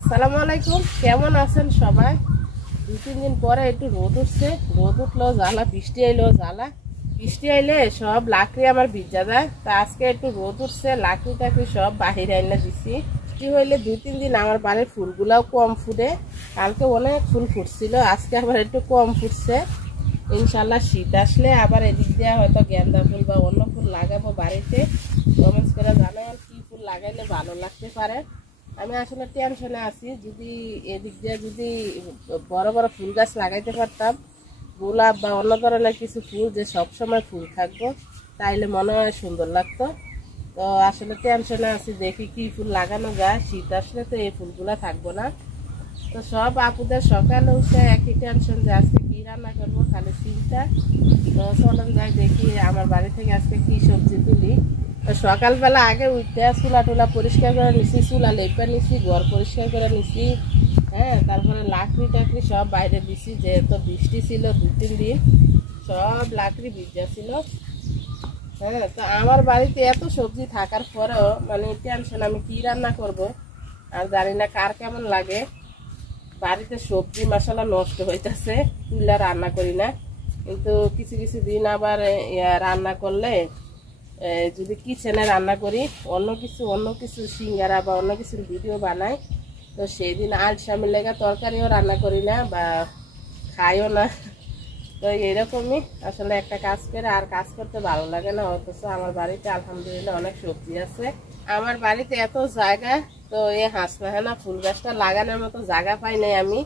আসসালামু আলাইকুম, কেমন আছেন সবাই? 2-3 দিন পরে একটু রোদ উঠছে। রোদ উঠলো জ্বালা, বৃষ্টি আইলো জ্বালা। বৃষ্টি আইলে সব লাকড়ি আমার ভিজা যায়। তা আজকে একটু রোদ উঠছে, লাকড়ি টাকড়ি সব বাহিরে আইনা দিছি। বৃষ্টি হইলে 2-3 দিন আমার বাড়ির ফুলগুলাও কম ফুটে। কালকে অনেক ফুল ফুটছিল, আজকে আবার একটু কম ফুটছে। ইনশাল্লাহ শীত আসলে আবার এদিক দিয়ে হয়তো গেন্দা ফুল বা অন্য ফুল লাগাবো বাড়িতে। কমেন্টস করে জানান কি ফুল লাগাইলে ভালো লাগতে পারে। আমি আসলে টেনশনে আছি, যদি এদিক দিয়ে যদি বড় বড় ফুল গাছ লাগাইতে পারতাম, গোলাপ বা অন্য ধরনের কিছু ফুল যে সবসময় ফুল থাকবো, তাইলে মনে হয় সুন্দর লাগতো। তো আসলে টেনশনে আছি, দেখি কি ফুল লাগানো যায়। শীত আসলে তো এই ফুলগুলা থাকবো না। তো সব আপুদের সকালে উঠে একই টেনশন যে আজকে কি রান্না করবো, খালি চিন্তা। তো চলেন যাই দেখি আমার বাড়ি থেকে আজকে কি সবজি তুলি। তো সকালবেলা আগে উঠতে চুলা টুলা পরিষ্কার করে নিছি, চুলা লেপা নিছি, ঘর পরিষ্কার করে নিছি। হ্যাঁ, তারপরে লাকড়ি টাকড়ি সব বাইরে দিছি, যেহেতু বৃষ্টি ছিল 2-3 দিন, সব লাকড়ি ভিজা ছিল। হ্যাঁ, তো আমার বাড়িতে এত সবজি থাকার পরেও মানে টেনশন, আমি কি রান্না করব। আর জানি না কার কেমন লাগে। বাড়িতে সবজি মশলা নষ্ট হইতেছে, তুলে রান্না করি না। কিন্তু কিছু কিছু দিন আবার রান্না করলে, যদি কিচেনে রান্না করি, অন্য কিছু সিঙ্গারা বা অন্য কিছুর ভিডিও বানাই, তো সেই দিন আলসামি লেগে তরকারিও রান্না করি না বা খাইও না। তো এইরকমই আসলে একটা কাজ করে আর কাজ করতে ভালো লাগে না। অথচ আমার বাড়িতে আলহামদুলিল্লাহ অনেক সবজি আছে। আমার বাড়িতে এত জায়গা, তো এই হাসনাহেনা ফুল গাছটা লাগানোর মতো জায়গা পাই নাই। আমি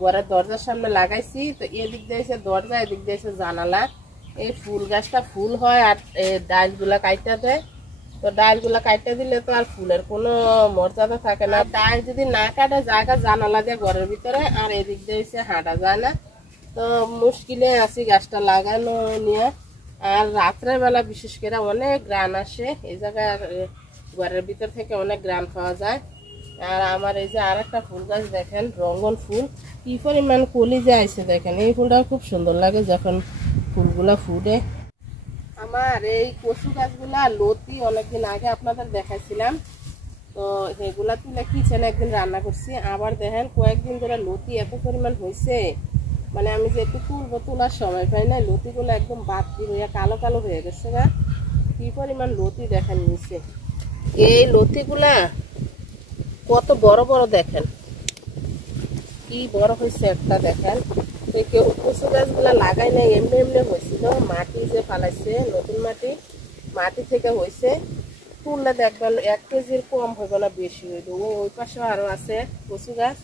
ঘরের দরজার সামনে লাগাইছি, তো এদিক দিয়েছে দরজা, এদিক দিয়েছে জানালা। এই ফুল গাছটা ফুল হয় আর ডালগুলা কাইটা দেয়। তো ডালগুলা কাইটা দিলে তো আর ফুলের কোনো মর্যাদা থাকে না। ডাল যদি না কাটে জায়গা জানালা দিয়ে ঘরের ভিতরে, আর এদিক দিয়েছে হাঁটা যায় না। তো মুশকিলে আছি গাছটা লাগানো নিয়ে। আর রাত্রের বেলা বিশেষ করে অনেক গ্রান আসে এই জায়গায়, ঘরের ভিতর থেকে অনেক গ্রান পাওয়া যায়। আর আমার এই যে আর একটা ফুল গাছ দেখেন, রঙ্গন ফুল, কি পরিমাণ কলি যে আইছে দেখেন। এই ফুলটাও খুব সুন্দর লাগে যখন ফুলগুলা ফুটে। আমার এই কচু গাছগুলা লতি অনেকদিন আগে আপনাদের দেখাইছিলাম, তো সেগুলা তুলে কিচেনে একদিন রান্না করছি। আবার দেখেন কয়েকদিন ধরে লতি এত পরিমাণ হয়েছে, মানে আমি যে একটু তুলবো, তোলার সময় পাই না। লতিগুলো একদম বাতি হইয়া কালো কালো হয়ে গেছে গা। কি পরিমাণ লতি দেখেন নিচে। এই লতিগুলা কত বড় বড় দেখেন, কি বড় হয়েছে একটা দেখেন। তো কেউ কচু গাছগুলা লাগাই নাই, এমনি এমনি হয়েছিল। মাটি যে ফালাইছে, নতুন মাটি, মাটি থেকে হয়েছে। তুললে দেখবেন 1 কেজির কম হইব না, বেশি হইব। ওই পাশে আরো আছে কচু গাছ,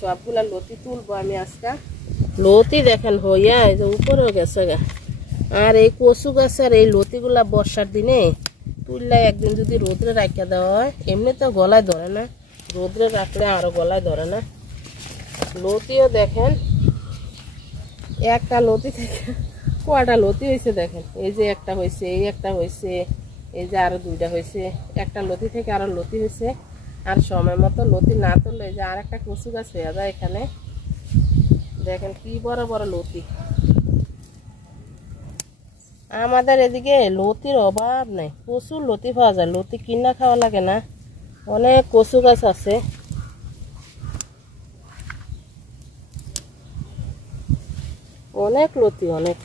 সবগুলা লতি তুলবো আমি আজকে। লতি দেখেন হইয়া এই যে উপরেও গেছে গা। আর এই কচু গাছের এই লতিগুলা বর্ষার দিনে তুললে একদিন যদি রোদ্রে রাখা দেওয়া হয়, এমনি তো গলায় ধরে না, রোদ্রে রাখলে আরো গলায় ধরে না। লতিও দেখেন, একটা লতি থেকে কয়টা লতি হয়েছে দেখেন। এই যে একটা হয়েছে, এই একটা হয়েছে, এই যে আরো 2টা হয়েছে। একটা লতি থেকে আরো লতি হয়েছে। আর সময় মতো লতি না তুললে যে আর একটা কচু গাছ হয়ে যায় এখানে। দেখেন কি বড় বড় লতি। আমাদের এদিকে লতির অভাব নাই, প্রচুর লতি পাওয়া যায়। লতি কিনা খাওয়া লাগে না, অনেক কচু গাছ আছে। অনেক লতি, অনেক।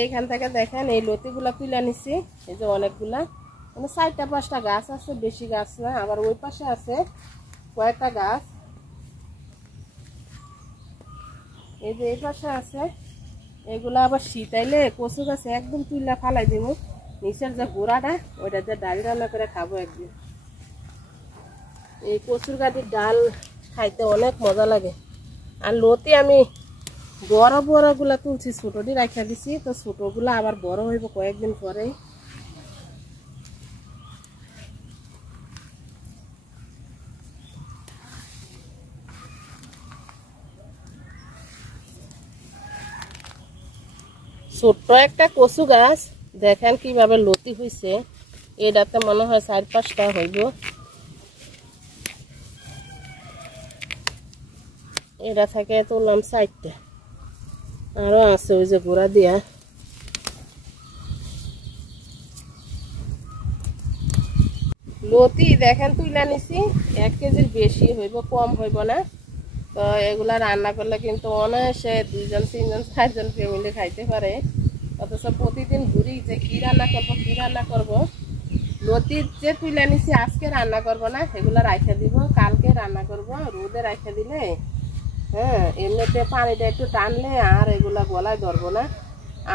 এইখান থেকে দেখেন এই লতিগুলা তুলে নিছি। এই যে অনেকগুলা, মানে 4টা-5টা গাছ আছে, বেশি গাছ না। আবার ওই পাশে আছে কয়েকটা গাছ, এই যে এই পাশে আছে। এগুলা আবার শীতাইলে কচু গাছে একদম তুইলা ফালাই দিব। নিচের যে গোড়াটা, ওইটা যে ডাল রান্না করে খাবো একদিন। এই কচুর গাছের ডাল খাইতে অনেক মজা লাগে। আর লতি আমি বড় বড় গুলা তুলছি, ছোটটি রাখা দিছি। তো ছোটগুলা আবার বড় হইব কয়েকদিন পরে। ছোট্ট একটা কচু গাছ দেখেন কিভাবে লতি হয়েছে। এটাতে মনে হয় 4-5টা হইব। এটা থেকে তুললাম 4টা, আরো আছে ওই যে গুঁড়া দিয়া। লতি দেখেন তুইলা নিছি, 1 কেজির বেশি হইব, কম হইব না। তো এগুলা রান্না করলে কিন্তু অনায়াসে 2 জন 3 জন 4 জন ফ্যামিলি খাইতে পারে। অথচ প্রতিদিন ঘুরি যে কি রান্না করব। লতি যে তুইলা নিছি আজকে রান্না করব না, এগুলা রাইখা দিব, কালকে রান্না করব। রোদে রাইখা দিলে হ্যাঁ এমনিতে পানিটা একটু টানলে আর এগুলা গলায় ধরবো না।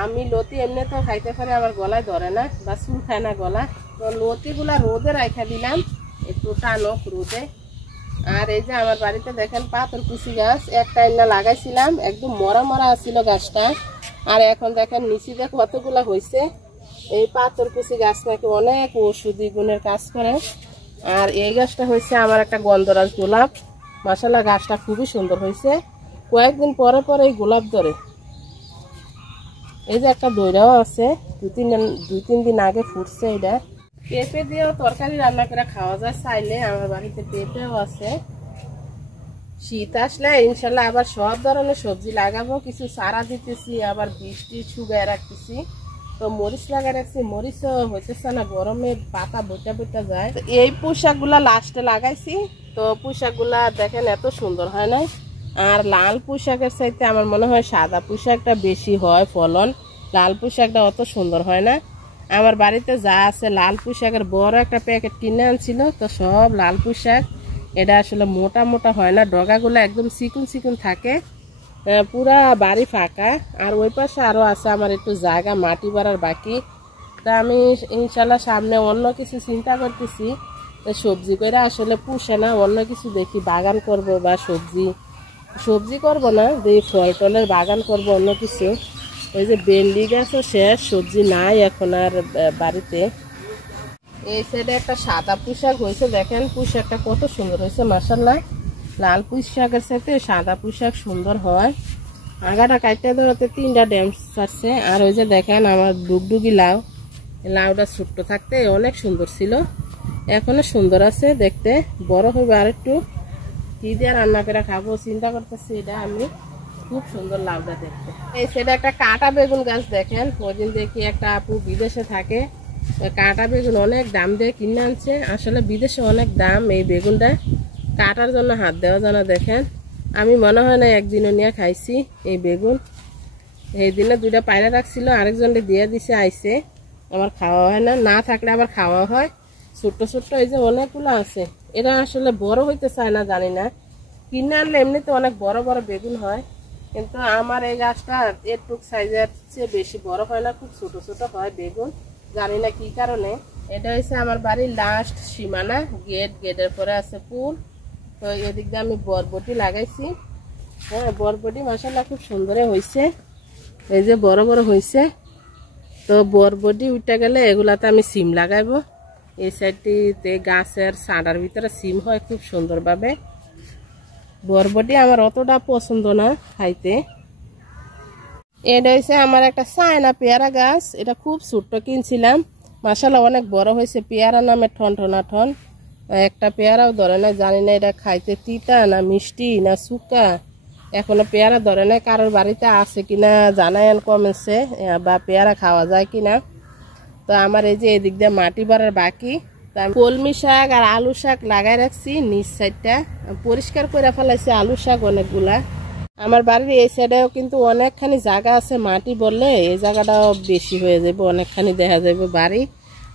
আমি লতি এমনিতেও খাইতে পারি, আমার গলায় ধরে না বা চুল খায় না গলা। তো লতিগুলা রোদে রাইখা দিলাম একটু টানুক রোদে। আর এই যে আমার বাড়িতে দেখেন পাথরকুচি গাছ একটা এনে লাগাইছিলাম, একদম মরা মরা ছিল গাছটা। আর এখন দেখেন নিচে কতগুলা হয়েছে। এই পাথরকুচি গাছ নাকি অনেক ঔষধি গুণের কাজ করে। আর এই গাছটা হয়েছে আমার একটা গন্ধরাজ গোলাপ। মাশাআল্লাহ গাছটা খুবই সুন্দর হয়েছে। কয়েকদিন পরে পরে এই গোলাপ ধরে। এই যে একটা দইরাও আছে, 2-3 দিন আগে ফুটছে। এটা পেঁপে দিয়েও তরকারি রান্না করে খাওয়া যায় চাইলে। আমার বাড়িতে পেঁপেও আছে। শীত আসলে ইনশাল্লাহ আবার সব ধরনের সবজি লাগাবো। কিছু চারা দিতেছি, আবার বৃষ্টি শুকায় রাখতেছি। তো মরিচ লাগাই রাখছি, মরিচও হইতেছে না, গরমে পাতা বইটা বইটা যায়। এই পুঁইশাক গুলা লাস্টে লাগাইছি। তো পুঁইশাক গুলা দেখেন এত সুন্দর হয় না। আর লাল পুঁইশাকের চাইতে আমার মনে হয় সাদা পুঁইশাকটা বেশি হয় ফলন। লাল পুঁইশাকটা অত সুন্দর হয় না। আমার বাড়িতে যা আছে লাল পুঁইশাকের বড় একটা প্যাকেট কিনে আনছিল, তো সব লাল পুঁইশাক। এটা আসলে মোটা মোটা হয় না, ডগাগুলো একদম চিকুন চিকুন থাকে। পুরা বাড়ি ফাঁকা। আর ওই পাশে আরো আছে আমার একটু জায়গা মাটি বাড়ার বাকি। তা আমি ইনশাল্লাহ সামনে অন্য কিছু চিন্তা করতেছি। সবজি করে আসলে পুষে না, অন্য কিছু দেখি বাগান করব বা সবজি করব না, যে ফল টলের বাগান করব অন্য কিছু। ওই যে ভেন্ডি গাছও শেষ, সবজি নাই এখন আর বাড়িতে। এই সাইডে একটা সাদা পুঁইশাক হয়েছে, দেখেন পুঁইশাকটা কত সুন্দর হয়েছে মাশাআল্লাহ। লাল পুঁইশাকের সাথে সাদা পুঁইশাক সুন্দর হয়। আগাটা কাটতে ধরতে 3টা ড্যাম ছাড়ছে। আর ওই যে দেখেন আমার ডুগডুগি লাউ, লাউটা ছোট্ট থাকতে অনেক সুন্দর ছিল, এখনো সুন্দর আছে দেখতে। বড় হইবে আর একটু, কি দিয়ে রান্না করে খাবো চিন্তা করতেছি। এটা আমি খুব সুন্দর লাউটা দেখতে। এই সেটা একটা কাঁটা বেগুন গাছ দেখেন। ওইদিন দেখি একটা আপু বিদেশে থাকে, কাঁটা বেগুন অনেক দাম দিয়ে কিনে আনছে। আসলে বিদেশে অনেক দাম এই বেগুনটা, কাটার জন্য হাত দেওয়া জানা। দেখেন আমি মনে হয় না একদিনও নিয়ে খাইছি এই বেগুন। এই দিনে 2টা পায়রা রাখছিল, আরেকজনকে দিয়ে দিছে, আইছে। আমার খাওয়া হয় না, না থাকলে আবার খাওয়া হয়। ছোট্ট ছোট্ট এই যে অনেকগুলো আছে। এরা আসলে বড় হইতে চায় না, জানি না। কিনে আনলে এমনিতে অনেক বড় বড় বেগুন হয়, কিন্তু আমার এই গাছটা একটু সাইজের চেয়ে বেশি বড় হয় না, খুব ছোট ছোট হয় বেগুন, জানি না কি কারণে। এটা হচ্ছে আমার বাড়ির লাস্ট সীমানা, গেটের পরে আছে পুল। তো এদিক দিয়ে আমি বরবটি লাগাইছি। হ্যাঁ বরবটি মাশাআল্লাহ খুব সুন্দর হয়েছে, এই যে বড় বড় হয়েছে। তো বরবটি উঠে গেলে এগুলাতে আমি সিম লাগাইবো। এই সাইডটিতে গাছের ছাঁটার ভিতরে সিম হয় খুব সুন্দরভাবে। বরবটি আমার অতটা পছন্দ না খাইতে। এটা হচ্ছে আমার একটা চায়না পেয়ারা গাছ, এটা খুব ছোট্ট কিনছিলাম, মাশাআল্লাহ অনেক বড় হয়েছে। পেয়ারা নামে ঠন। একটা পেয়ারাও ধরে না, জানি না এটা খাইতে তিতা না মিষ্টি না শুকা, এখনো পেয়ারা ধরে না। কারোর বাড়িতে আছে কিনা জানায়েন কমেন্টসে, বা পেয়ারা খাওয়া যায় কিনা। তো আমার এই যে এদিক দিয়ে মাটি বাড়ার বাকি। তো আমি কলমি শাক আর আলু শাক লাগাই রাখছি, নিচ সাইডটা পরিষ্কার করে ফেলাইছি আলু শাক অনেকগুলা। আমার বাড়ির এই সাইডেও কিন্তু অনেকখানি জায়গা আছে, মাটি বললে এই জায়গাটাও বেশি হয়ে যাবে, অনেকখানি দেখা যাবে বাড়ি।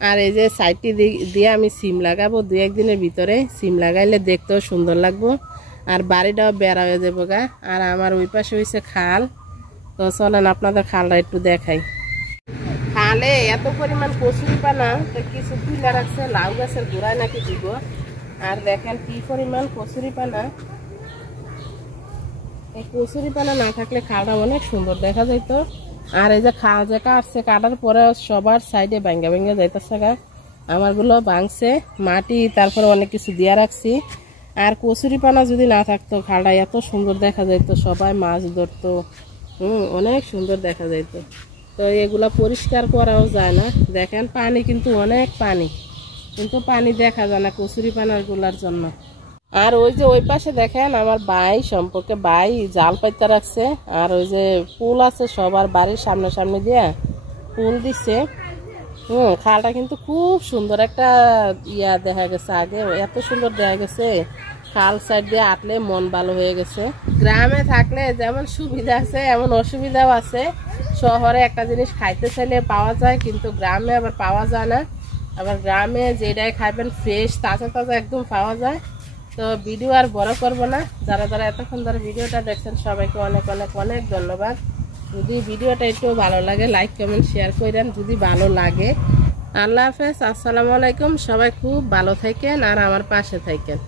আর এই যে সাইডটি দিয়ে আমি সিম লাগাবো 2-1 দিনের ভিতরে। সিম লাগাইলে দেখতেও সুন্দর লাগবো, আর বাড়িটাও বেড়া হয়ে যাবো গা। আর আমার ওই পাশে হয়েছে খাল। তো চলেন আপনাদের খালটা একটু দেখাই। খালে এত পরিমাণ কচুরি পানা, তো কিছু তুলে রাখছে লাউ গাছের গোড়ায় নাকি দিব। আর দেখেন কি পরিমাণ কচুরি পানা। এই কচুরি পানা না থাকলে খালটা অনেক সুন্দর দেখা যাইতো। আর এই যে খাল যে কাটছে, কাটার পরে সবার সাইডে ভাঙ্গা যাইতেছে গা। আমারগুলো ভাঙছে, মাটি তারপরে অনেক কিছু দিয়ে রাখছি। আর কচুরি পানা যদি না থাকতো খালটা এত সুন্দর দেখা যাইতো, সবাই মাছ ধরতো, অনেক সুন্দর দেখা যাইতো। তো এগুলা পরিষ্কার করাও যায় না। দেখেন পানি কিন্তু অনেক পানি, কিন্তু পানি দেখা যায় না কচুরি পানার গুলার জন্য। আর ওই যে ওই পাশে দেখেন আমার ভাই সম্পর্কে ভাই জাল পাইতে রাখছে, আর ওই যে ফুল আছে সবার বাড়ির সামনে দিয়ে ফুল দিছে। খালটা কিন্তু খুব সুন্দর একটা ইয়া দেখা গেছে, আগে এত সুন্দর দেখা গেছে, খাল সাইড দিয়ে আটলে মন ভালো হয়ে গেছে। গ্রামে থাকলে যেমন সুবিধা আছে এমন অসুবিধাও আছে। শহরে একটা জিনিস খাইতে চাইলে পাওয়া যায়, কিন্তু গ্রামে আবার পাওয়া যায় না। আবার গ্রামে যেটাই খাইবেন ফ্রেশ তাজা তাজা একদম পাওয়া যায়। তো ভিডিও আর বড় করবো না, যারা যারা এতক্ষণ ধরে ভিডিওটা দেখছেন সবাইকে অনেক অনেক অনেক ধন্যবাদ। যদি ভিডিওটা একটু ভালো লাগে লাইক কমেন্ট শেয়ার করেন যদি ভালো লাগে। আল্লাহ হাফেজ, আসসালামু আলাইকুম। সবাই খুব ভালো থাকেন আর আমার পাশে থাকেন।